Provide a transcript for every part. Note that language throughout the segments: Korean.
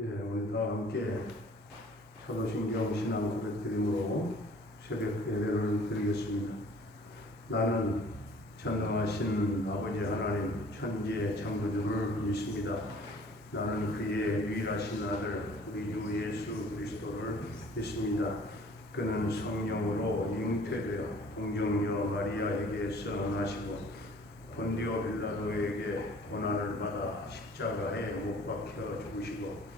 예, 우리 다 함께 사도신경 신앙 고백 드림으로 새벽 예배를 드리겠습니다. 나는 전능하신 아버지 하나님 천지의 창조주를 믿습니다. 나는 그의 유일하신 아들 우리 주 예수 그리스도를 믿습니다. 그는 성령으로 잉태되어 동정녀 마리아에게서 나시고 본디오 빌라도에게 고난을 받아 십자가에 못 박혀 죽으시고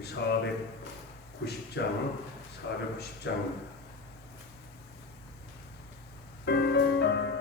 490장, 490장입니다.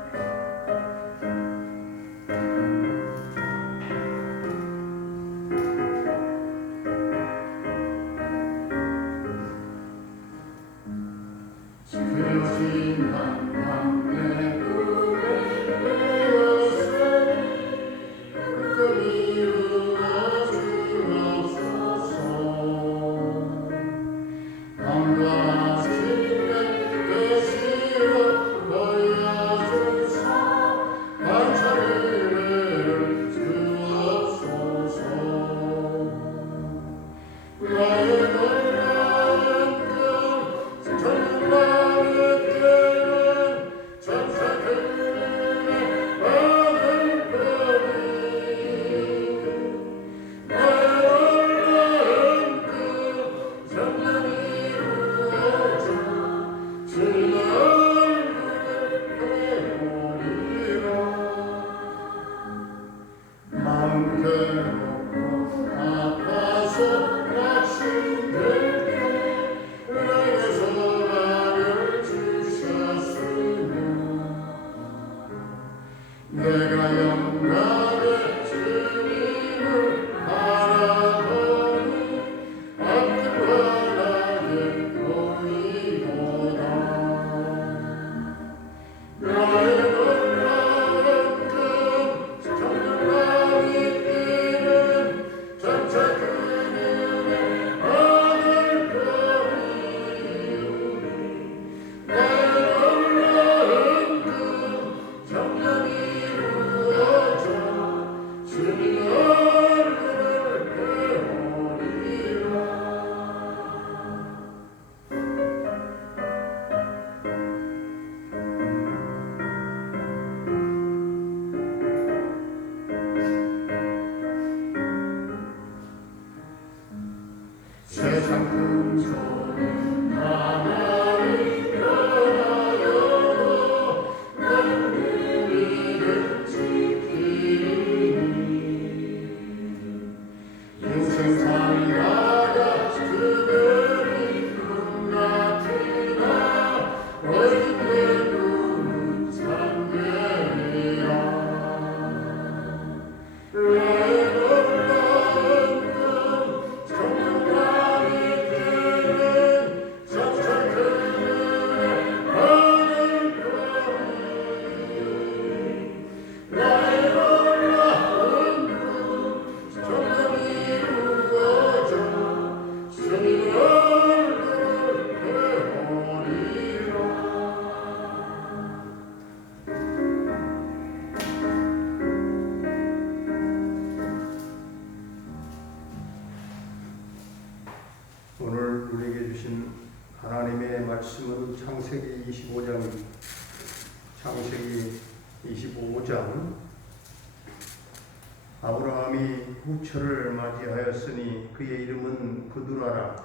아브라함이 후처를 맞이하였으니 그의 이름은 부두라라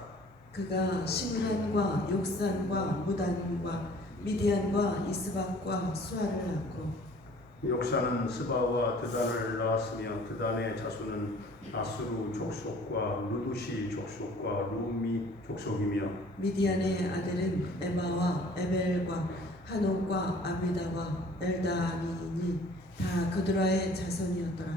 그가 심란과 욕산과 무단과 미디안과 이스박과 수아를 낳고 욕사는 스바와 드단을 낳았으며 드단의 자손은 아수르 족속과 누두시 족속과 루미 족속이며 미디안의 아들은 에마와 에벨과 한옥과 아미다와 엘다미니 다 그드라의 자손이었더라.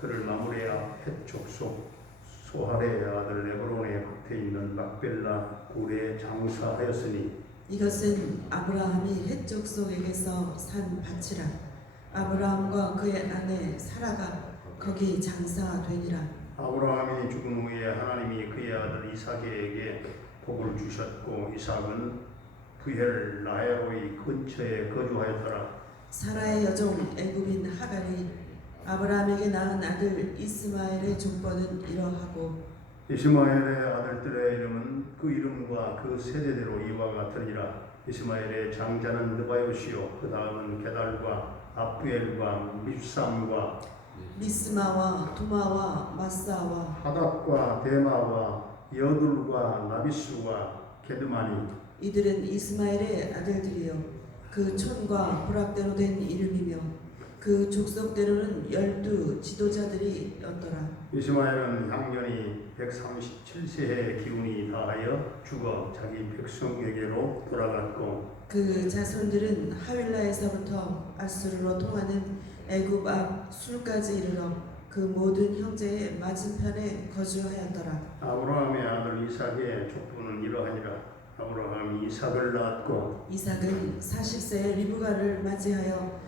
그를 마무리하 헷 족속 소할의 아들 에브론의 밭에 있는 막벨라 굴에 장사하였으니 이것은 아브라함이 헷족 속에게서 산 밭이라. 아브라함과 그의 아내 사라가 거기 장사되니라. 아브라함이 죽은 후에 하나님이 그의 아들 이삭에게 복을 주셨고 이삭은 부엘 라에로의 근처에 거주하였더라. 사라의 여종 애굽인 하갈이 아브라함에게 낳은 아들 이스마엘의 족보는 이러하고 이스마엘의 아들들의 이름은 그 이름과 그 세대대로 이와 같으니라. 이스마엘의 장자는 느바요시요 그 다음은 게달과 아부엘과 밉삼과 미스마와 두마와 마사와 하닷과 데마와 여둘과 나비스와 게드마니 이들은 이스마엘의 아들들이요. 그 촌과 부락대로 된 이름이며 그 족속대로는 열두 지도자들이었더라. 이스마엘은 향년이 137세의 기운이 다하여 죽어 자기 백성에게로 돌아갔고 그 자손들은 하윌라에서부터 아수르로 통하는 애굽 앞 술까지 이르러 그 모든 형제의 맞은편에 거주하였더라. 아브라함의 아들 이삭의 족보는 이러하니라. 아브라함이 이삭을 낳았고 이삭은 40세에 리브가를 맞이하여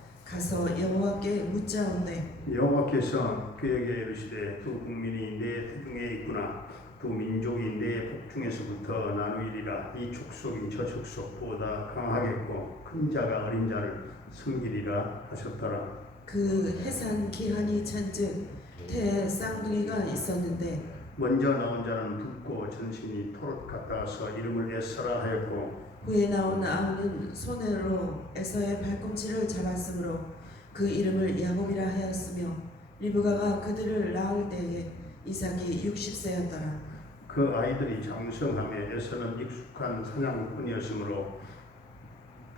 가서 여호와께 묻자온대 여호와께서 그에게 이르시되 두 국민이 내 태중에 있구나. 두 민족이 내 복중에서부터 나누이리라. 이 족속이 저 족속보다 강하겠고 큰 자가 어린 자를 섬기리라 하셨더라. 그 해산 기한이 찬즉 태에 쌍둥이가 있었는데 먼저 나온 자는 붉고 전신이 토롯 같아서 이름을 에스라 하였고 후에 나온 아우는 손으로 에서의 발꿈치를 잡았으므로 그 이름을 야곱이라 하였으며 리브가가 그들을 낳을 때에 이삭이 60세였더라. 그 아이들이 장성함에 에서는 익숙한 사냥꾼이었으므로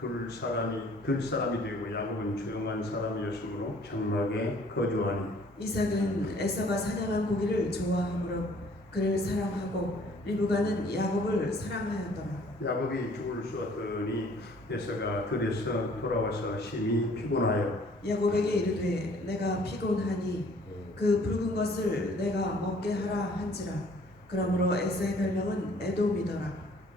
둘 사람이 들 사람이 되고 야곱은 조용한 사람이었으므로 장막에 거주하니. 이삭은 에서가 사냥한 고기를 좋아하므로 그를 사랑하고 리브가는 야곱을 사랑하였더라. 야곱이 죽을 쏘았더니 에서가 들에서 돌아와서 심히 피곤하여 야곱에게 이르되 내가 피곤하니 그 붉은 것을 내가 먹게 하라 한지라. 그러므로 에서의 별명은 에돔이더라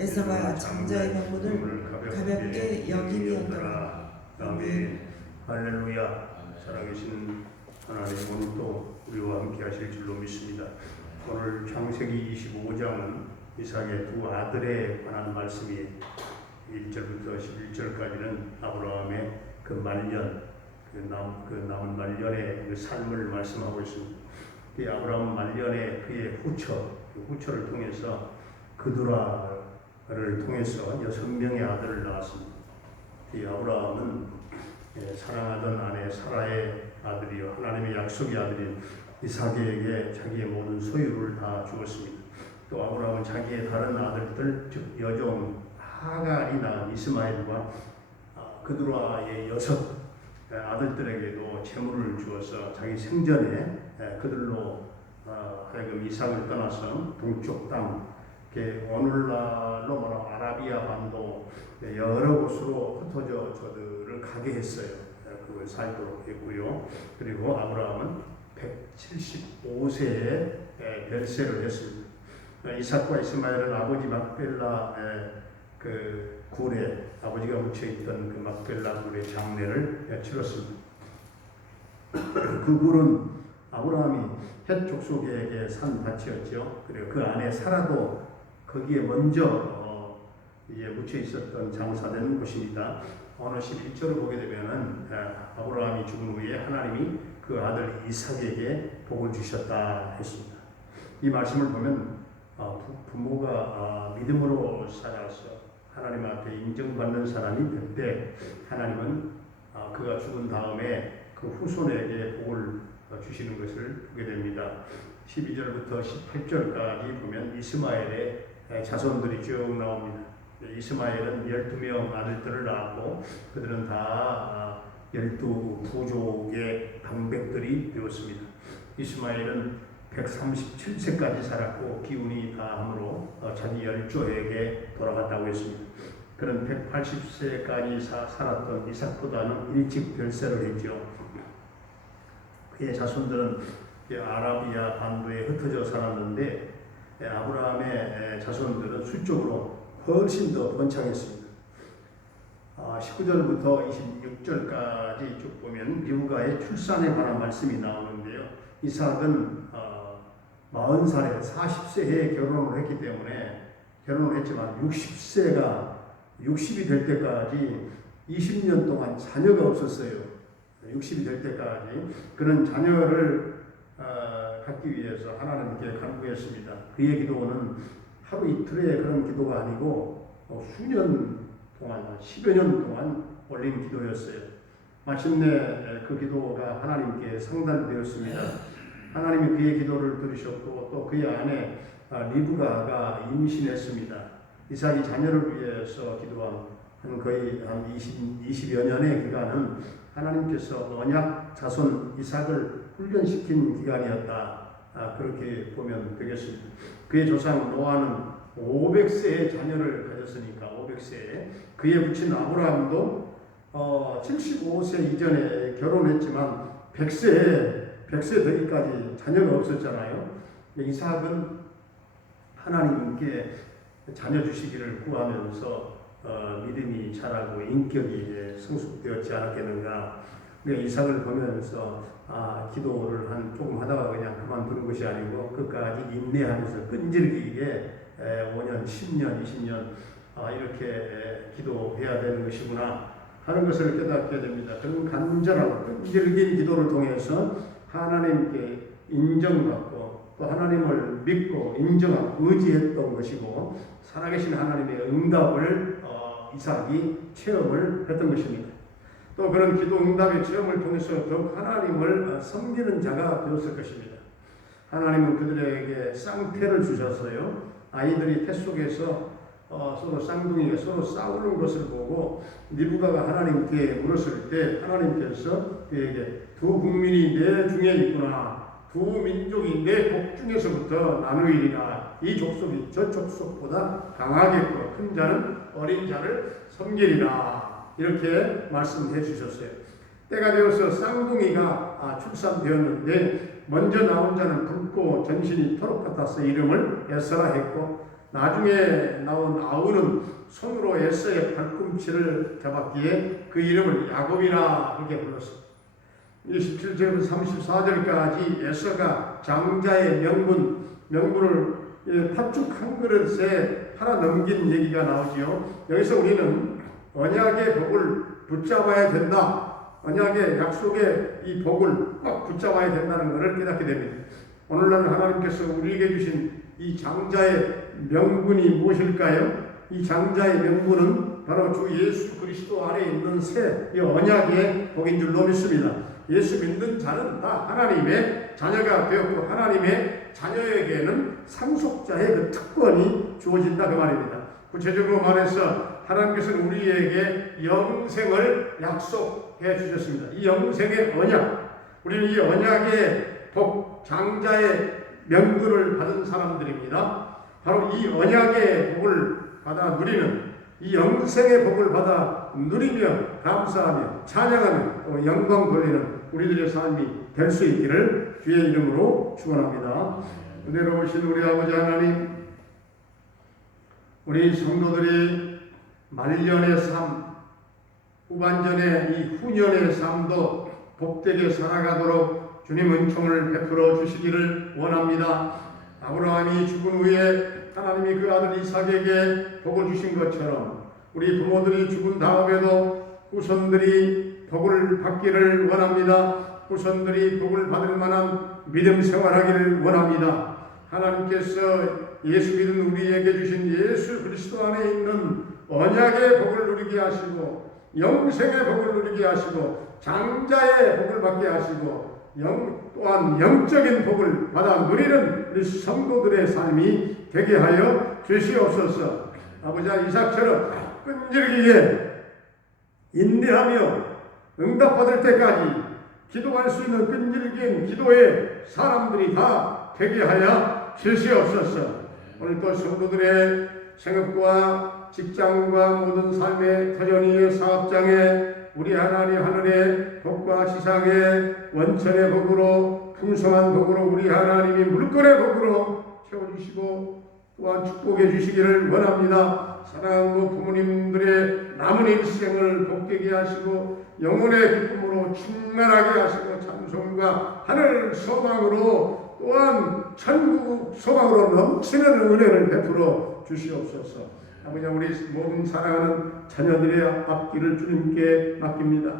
에서가 장자의 명분을 가볍게 여김이었더라. 아멘. 할렐루야. 살아계신 하나님 오늘 또 우리와 함께 하실 줄로 믿습니다. 오늘 창세기 25장은 이삭의 두 아들에 관한 말씀이 1절부터 11절까지는 아브라함의 그 말년 그, 남, 그 남은 말년의 그 삶을 말씀하고 있습니다. 이 아브라함 말년에 그의 후처 그 후처를 통해서 그두 라를 통해서 여섯 명의 아들을 낳았습니다 이 아브라함은 예, 사랑하던 아내 사라의 아들이요 하나님의 약속의 아들인 이삭에게 자기의 모든 소유를 다 주었습니다. 또 아브라함은 자기의 다른 아들들 즉 여종 하갈이 낳은 이스마엘과 아, 그두라의 여섯 예, 아들들에게도 재물을 주어서 자기 생전에 예, 그들로 아, 하여금 이삭을 떠나서 동쪽 땅 이렇게 오늘날로 말하면 아라비아 반도 여러 곳으로 흩어져 저들을 가게 했어요. 그걸 살도록 했고요. 그리고 아브라함은 175세에 별세를 했습니다. 이삭과 이스마엘은 아버지 막벨라의 그 굴에 아버지가 묻혀있던 그 막벨라 굴의 장례를 치렀습니다. 그 굴은 아브라함이 헷 족속에게 산 밭이었죠. 그리고 그 안에 살아도 거기에 먼저 어, 이제 묻혀 있었던 장사되는 곳입니다. 어느 11절을 보게 되면은 아, 아브라함이 죽은 후에 하나님이 그 아들 이삭에게 복을 주셨다 했습니다. 이 말씀을 보면 어, 부- 부모가 아, 믿음으로 살아서 하나님 앞에 인정받는 사람이 될 때 하나님은 아, 그가 죽은 다음에 그 후손에게 복을 어, 주시는 것을 보게 됩니다. 12절부터 18절까지 보면 이스마엘의 에, 자손들이 쭉 나옵니다. 이스마엘은 12명 아들들을 낳았고 그들은 다 12부족의 방백들이 되었습니다. 이스마엘은 137세까지 살았고 기운이 다함으로 어, 자기 열조에게 돌아갔다고 했습니다. 그는 180세까지 살았던 이삭보다는 일찍 별세를 했죠. 그의 자손들은 이 아라비아 반도에 흩어져 살았는데 예, 아브라함의 예, 자손들은 수적으로 훨씬 더 번창했습니다. 아, 19절부터 26절까지 쭉 보면 리브가의 출산에 관한 말씀이 나오는데요. 이삭은 어, 40살에 40세에 결혼을 했기 때문에 결혼을 했지만 60세가 60이 될 때까지 20년 동안 자녀가 없었어요. 60이 될 때까지 그런 자녀를 어, 갖기 위해서 하나님께 간구했습니다. 그의 기도는 하루 이틀의 그런 기도가 아니고 어, 수년 동안, 10여 년 동안 올린 기도였어요. 마침내 그 기도가 하나님께 상달되었습니다. 하나님이 그의 기도를 들으셨고 또 그의 아내 아, 리브가가 임신했습니다. 이삭이 자녀를 위해서 기도한 한 거의 한 20, 20여 년의 기간은 하나님께서 언약 자손 이삭을 훈련시킨 기간이었다. 아, 그렇게 보면 되겠습니다. 그의 조상 노아는 500세의 자녀를 가졌으니까 500세에 그의 부친 아브라함도 어, 75세 이전에 결혼했지만 100세에 100세 되기까지 자녀가 없었잖아요. 이삭은 하나님께 자녀 주시기를 구하면서 어, 믿음이 자라고 인격이 성숙되었지 않았겠는가. 그러니까 이삭을 보면서 아, 기도를 한 조금 하다가 그냥 그만두는 것이 아니고 끝까지 인내하면서 끈질기게 에, 5년, 10년, 20년 아, 이렇게 에, 기도해야 되는 것이구나 하는 것을 깨닫게 됩니다. 그런 간절하고 끈질긴 기도를 통해서 하나님께 인정받고 또 하나님을 믿고 인정하고 의지했던 것이고 살아계신 하나님의 응답을 어, 이삭이 체험을 했던 것입니다. 또 그런 기도 응답의 체험을 통해서 더욱 하나님을 어, 섬기는 자가 되었을 것입니다. 하나님은 그들에게 쌍태를 주셨어요. 아이들이 태 속에서 어, 서로 쌍둥이가 서로 싸우는 것을 보고 니부가가 하나님께 물었을 때 하나님께서 그에게 두 국민이 내 중에 있구나. 두 민족이 내 복중에서부터 나누이리라. 이 족속이 저 족속보다 강하겠고 큰 자는 어린 자를 섬기리라. 이렇게 말씀해 주셨어요. 때가 되어서 쌍둥이가 아, 출산되었는데 먼저 나온 자는 붉고 전신이 토록 같아서 이름을 에스라 했고 나중에 나온 아우는 손으로 에서의 발꿈치를 잡았기에 그 이름을 야곱이라 그렇게 불렀습니다. 27절부터 34절까지 에서가 장자의 명분, 명분을 예, 팥죽 한 그릇에 팔아 넘긴 얘기가 나오지요. 여기서 우리는 언약의 복을 붙잡아야 된다. 언약의 약속의 이 복을 꽉 붙잡아야 된다는 것을 깨닫게 됩니다. 오늘날 하나님께서 우리에게 주신 이 장자의 명분이 무엇일까요? 이 장자의 명분은 바로 주 예수 그리스도 안에 있는 새, 이 언약의 복인 줄로 믿습니다. 예수 믿는 자는 다 하나님의 자녀가 되었고 하나님의 자녀에게는 상속자의 그 특권이 주어진다 그 말입니다. 구체적으로 말해서 하나님께서는 우리에게 영생을 약속해 주셨습니다. 이 영생의 언약, 우리는 이 언약의 복, 장자의 명분을 받은 사람들입니다. 바로 이 언약의 복을 받아 누리는 이 영생의 복을 받아 누리며 감사하며 찬양하며 또 영광 돌리는 우리들의 삶이 될 수 있기를 주의 이름으로 축원합니다. 은혜로우신 우리 아버지 하나님, 우리 성도들이 말년의 삶, 후반전의 이 후년의 삶도 복되게 살아가도록 주님 은총을 베풀어 주시기를 원합니다. 아브라함이 죽은 후에 하나님이 그 아들 이삭에게 복을 주신 것처럼 우리 부모들이 죽은 다음에도 후손들이 복을 받기를 원합니다. 후손들이 복을 받을 만한 믿음 생활하기를 원합니다. 하나님께서 예수 믿은 우리에게 주신 예수 그리스도 안에 있는 언약의 복을 누리게 하시고 영생의 복을 누리게 하시고 장자의 복을 받게 하시고 영, 또한 영적인 복을 받아 누리는 우리 성도들의 삶이 되게 하여 주시옵소서. 아버지 이삭처럼 끈질기게 인내하며 응답받을 때까지 기도할 수 있는 끈질긴 기도의 사람들이 다 되게 하여 주시옵소서. 오늘 또 성도들의 생업과 직장과 모든 삶의 터전이의 사업장에 우리 하나님 하늘의 복과 지상의 원천의 복으로 풍성한 복으로 우리 하나님이 물건의 복으로 채워주시고 또한 축복해 주시기를 원합니다. 사랑하는 부모님들의 남은 일생을 복되게 하시고 영혼의 기쁨으로 충만하게 하시고 찬송과 하늘 소망으로 또한 천국 소망으로 넘치는 은혜를 베풀어 주시옵소서. 아버지 우리 모든 사랑하는 자녀들의 앞길을 주님께 맡깁니다.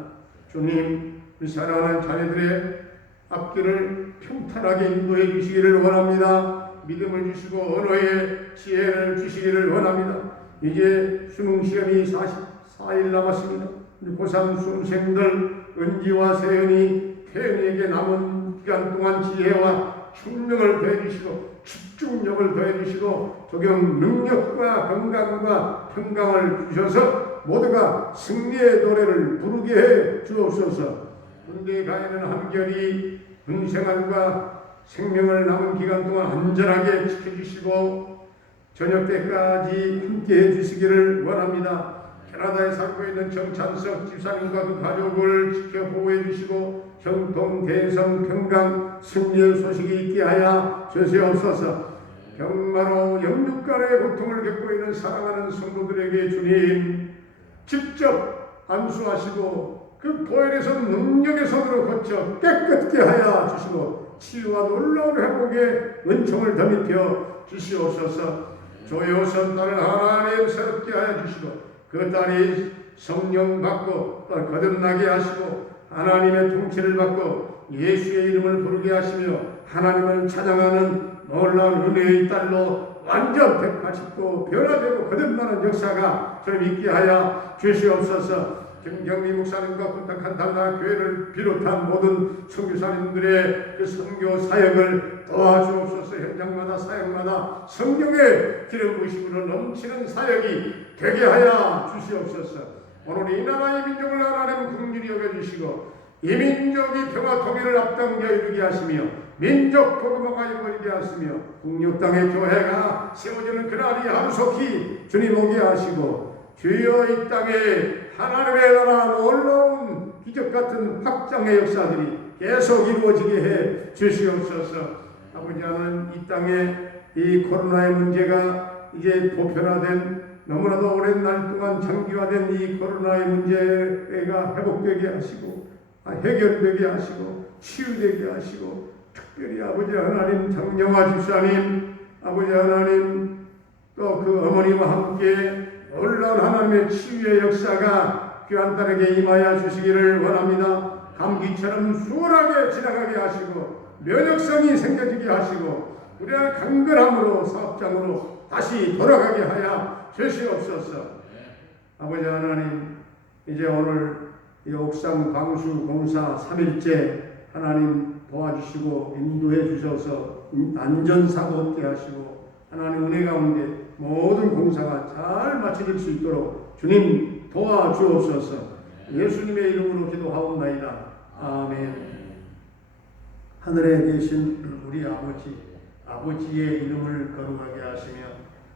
주님 우리 사랑하는 자녀들의 앞길을 평탄하게 인도해 주시기를 원합니다. 믿음을 주시고 언어의 지혜를 주시기를 원합니다. 이제 수능 시험이 44일 남았습니다. 우리 고3 수험생들 은지와 세연이 태연이에게 남은 기간 동안 지혜와 충명을 더해 주시고 집중력을 더해주시고 적용 능력과 건강과 평강을 주셔서 모두가 승리의 노래를 부르게 해 주옵소서. 군대에 가 있는 한결이 군생활과 생명을 남은 기간 동안 안전하게 지켜주시고 저녁 때까지 함께 해주시기를 원합니다. 캐나다에 살고 있는 정찬석 집사님과 그 가족을 지켜 보호해 주시고 형통, 대성, 평강, 승리의 소식이 있게 하여 주시옵소서. 병마로 영육간의 고통을 겪고 있는 사랑하는 성도들에게 주님 직접 안수하시고 그 보혈에서 능력의 손으로 거쳐 깨끗게 하여 주시고 치유와 놀라운 회복의 은총을 더 입혀 주시옵소서. 조여선 딸을 하나님 새롭게 하여 주시고 그 딸이 성령 받고 또 거듭나게 하시고 하나님의 통치를 받고 예수의 이름을 부르게 하시며 하나님을 찬양하는 놀라운 은혜의 딸로 완전 180도 변화되고 거듭나는 역사가 좀 있게 하여 주시옵소서. 김경미 목사님과 부탁한 달라 교회를 비롯한 모든 선교사님들의 그 선교 사역을 도와주옵소서 현장마다 사역마다 성령의 기름 부심으로 넘치는 사역이 되게 하여 주시옵소서 오늘 이 나라의 민족을 하나님 긍휼히 여겨주시고 이 민족이 평화 통일을 앞당겨 이루게 하시며 민족 복음화가 이루어지게 하시며 국력 땅의 교회가 세워지는 그날이 하루속히 주님 오게 하시고 주여 이 땅에 하나님의 나라 놀라운 기적 같은 확장의 역사들이 계속 이루어지게 해 주시옵소서. 아버지 하나님 이 땅에 이 코로나의 문제가 이제 보편화된 너무나도 오랜 날 동안 장기화된 이 코로나의 문제가 회복되게 하시고 아, 해결되게 하시고 치유되게 하시고 특별히 아버지 하나님 장영화 집사님 아버지 하나님 또 그 어머니와 함께 놀라운 하나님의 치유의 역사가 귀한 딸에게 임하여 주시기를 원합니다. 감기처럼 수월하게 지나가게 하시고 면역성이 생겨지게 하시고 우리가 강건함으로 사업장으로 다시 돌아가게 하여 주시옵소서. 아버지 하나님 이제 오늘 이 옥상 방수 공사 3일째 하나님 도와주시고 인도해 주셔서 안전사고 없게 하시고 하나님 은혜 가운데 모든 공사가 잘 마쳐질 수 있도록 주님 도와주옵소서 예수님의 이름으로 기도하옵나이다. 아멘 하늘에 계신 우리 아버지 아버지의 이름을 거룩하게 하시며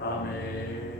아멘.